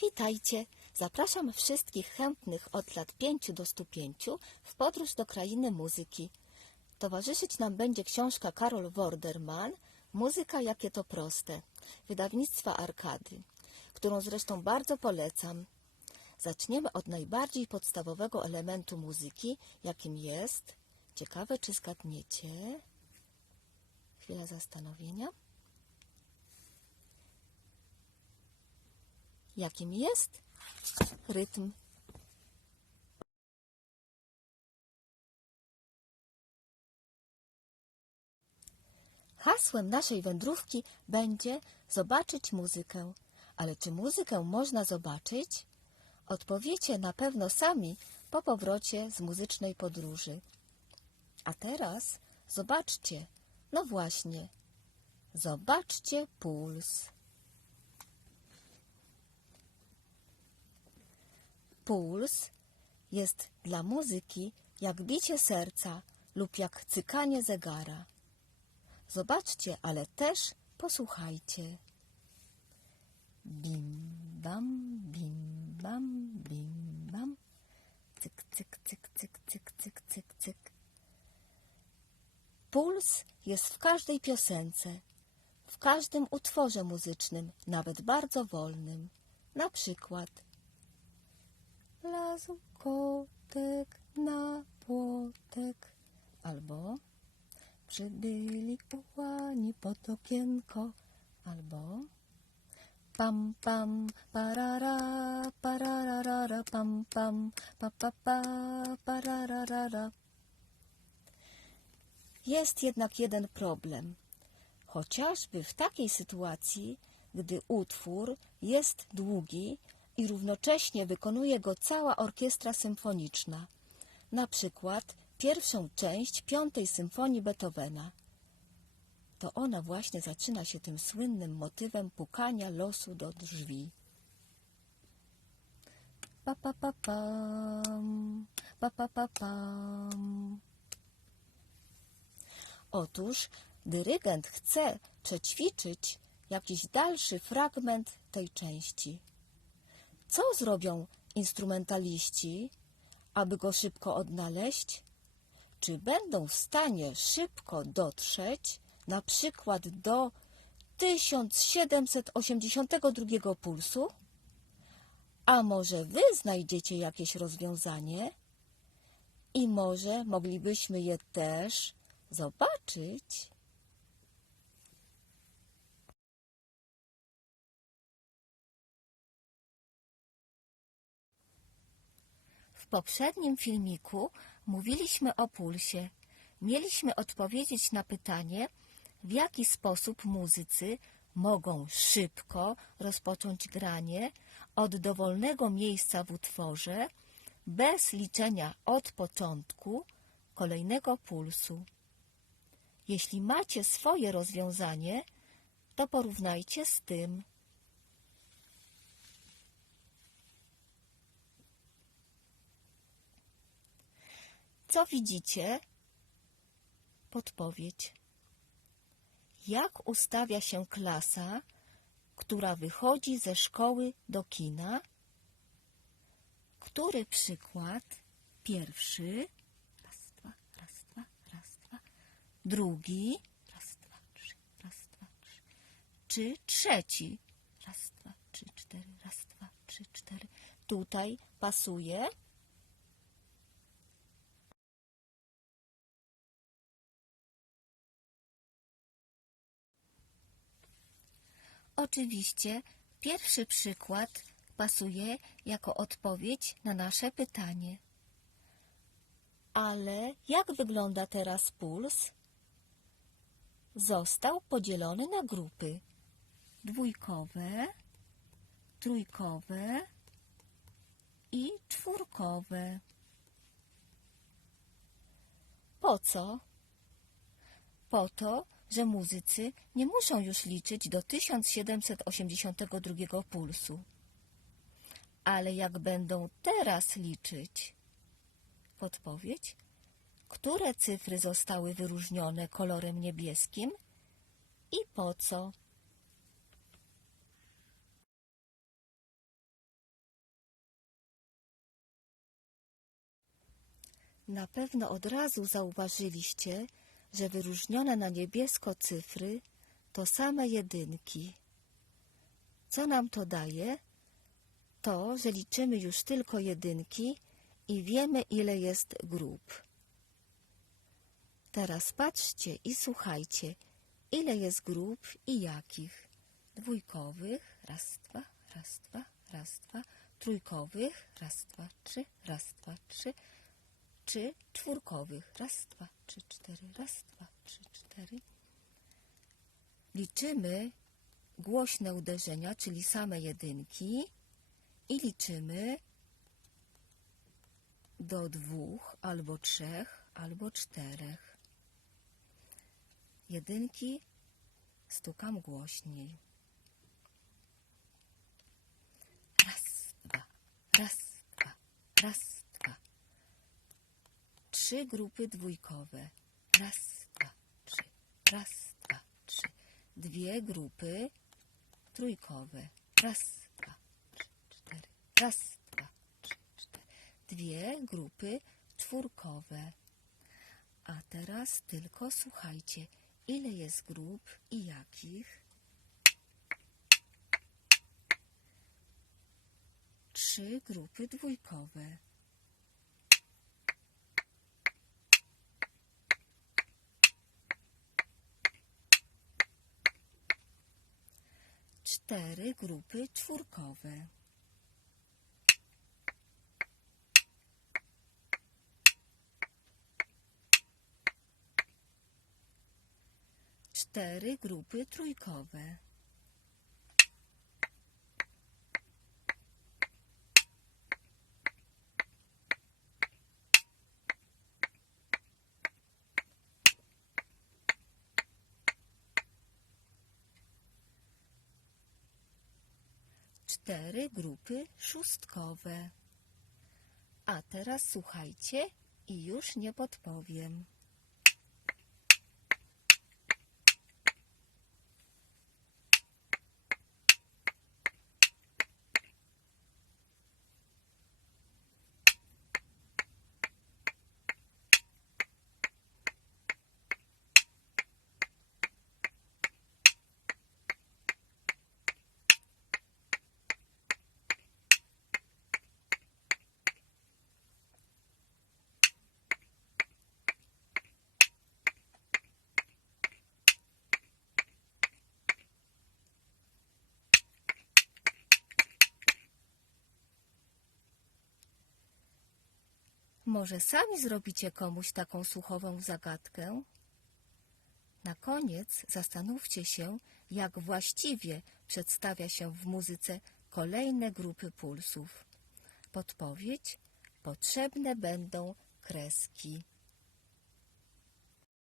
Witajcie! Zapraszam wszystkich chętnych od lat 5 do 105 w podróż do krainy muzyki. Towarzyszyć nam będzie książka Karol Worderman Muzyka jakie to proste, wydawnictwa Arkady, którą zresztą bardzo polecam. Zaczniemy od najbardziej podstawowego elementu muzyki, jakim jest. Ciekawe, czy zgadniecie. Chwila zastanowienia. Jakim jest rytm. Hasłem naszej wędrówki będzie zobaczyć muzykę. Ale czy muzykę można zobaczyć? Odpowiecie na pewno sami po powrocie z muzycznej podróży. A teraz zobaczcie, no właśnie, zobaczcie puls. Puls jest dla muzyki jak bicie serca lub jak cykanie zegara. Zobaczcie, ale też posłuchajcie. Bim, bam, bim, bam, bim, bam. Cyk, cyk, cyk, cyk, cyk, cyk, cyk, cyk. Puls jest w każdej piosence, w każdym utworze muzycznym, nawet bardzo wolnym. Na przykład Lazł kotek na płotek. Albo Przybyli ułani pod okienko. Albo Pam pam parara pararara pam pam pa pa pa pararara Jest jednak jeden problem. Chociażby w takiej sytuacji, gdy utwór jest długi i równocześnie wykonuje go cała orkiestra symfoniczna, na przykład pierwszą część piątej symfonii Beethovena. To ona właśnie zaczyna się tym słynnym motywem pukania losu do drzwi. Pa pa pa pam, pa pa pa pam. Otóż dyrygent chce przećwiczyć jakiś dalszy fragment tej części. Co zrobią instrumentaliści, aby go szybko odnaleźć? Czy będą w stanie szybko dotrzeć na przykład do 1782 pulsu? A może wy znajdziecie jakieś rozwiązanie? I może moglibyśmy je też zobaczyć? Poprzednim filmiku mówiliśmy o pulsie. Mieliśmy odpowiedzieć na pytanie, w jaki sposób muzycy mogą szybko rozpocząć granie od dowolnego miejsca w utworze, bez liczenia od początku kolejnego pulsu. Jeśli macie swoje rozwiązanie, to porównajcie z tym. Co widzicie? Podpowiedź. Jak ustawia się klasa, która wychodzi ze szkoły do kina? Który przykład? Pierwszy. Raz, dwa, raz, dwa, raz, dwa. Drugi. Raz, dwa, trzy, raz, dwa, trzy. Czy trzeci? Raz, dwa, trzy, cztery, raz, dwa, trzy, cztery. Tutaj pasuje. Oczywiście pierwszy przykład pasuje jako odpowiedź na nasze pytanie. Ale jak wygląda teraz puls? Został podzielony na grupy dwójkowe, trójkowe i czwórkowe. Po co? Po to, że muzycy nie muszą już liczyć do 1782 pulsu. Ale jak będą teraz liczyć? Podpowiedź? Które cyfry zostały wyróżnione kolorem niebieskim i po co? Na pewno od razu zauważyliście, że wyróżnione na niebiesko cyfry to same jedynki. Co nam to daje? To, że liczymy już tylko jedynki i wiemy, ile jest grup. Teraz patrzcie i słuchajcie, ile jest grup i jakich. Dwójkowych, raz, dwa, raz, dwa, raz, dwa. Trójkowych, raz, dwa, trzy, raz, dwa, trzy. Czy czwórkowych, raz, dwa, trzy, cztery, raz, dwa, trzy, cztery. Liczymy głośne uderzenia, czyli same jedynki i liczymy do dwóch, albo trzech, albo czterech. Jedynki stukam głośniej. Raz, dwa, raz, dwa, raz. Trzy grupy dwójkowe. Raz, dwa, trzy, raz, dwa, trzy. Dwie grupy trójkowe. Raz, dwa, trzy, cztery. Raz, dwa, trzy, cztery. Dwie grupy czwórkowe. A teraz tylko słuchajcie, ile jest grup i jakich. Trzy grupy dwójkowe. Cztery grupy czwórkowe. Cztery grupy trójkowe. Cztery grupy szóstkowe. A teraz słuchajcie i już nie podpowiem. Może sami zrobicie komuś taką słuchową zagadkę? Na koniec zastanówcie się, jak właściwie przedstawia się w muzyce kolejne grupy pulsów. Podpowiedź: potrzebne będą kreski.